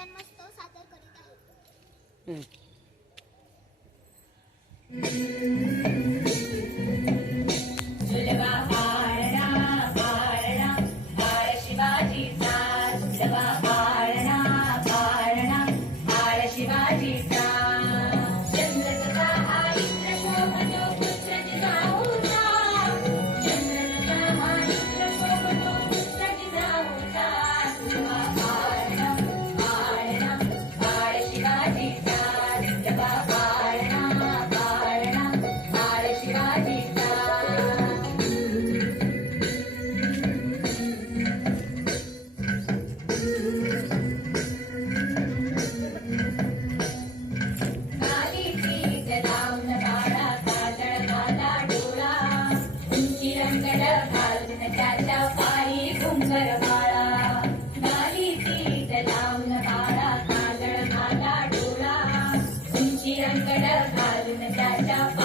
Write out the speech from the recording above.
जन्मोत्सव सादर करीत आहे Alim and Dada.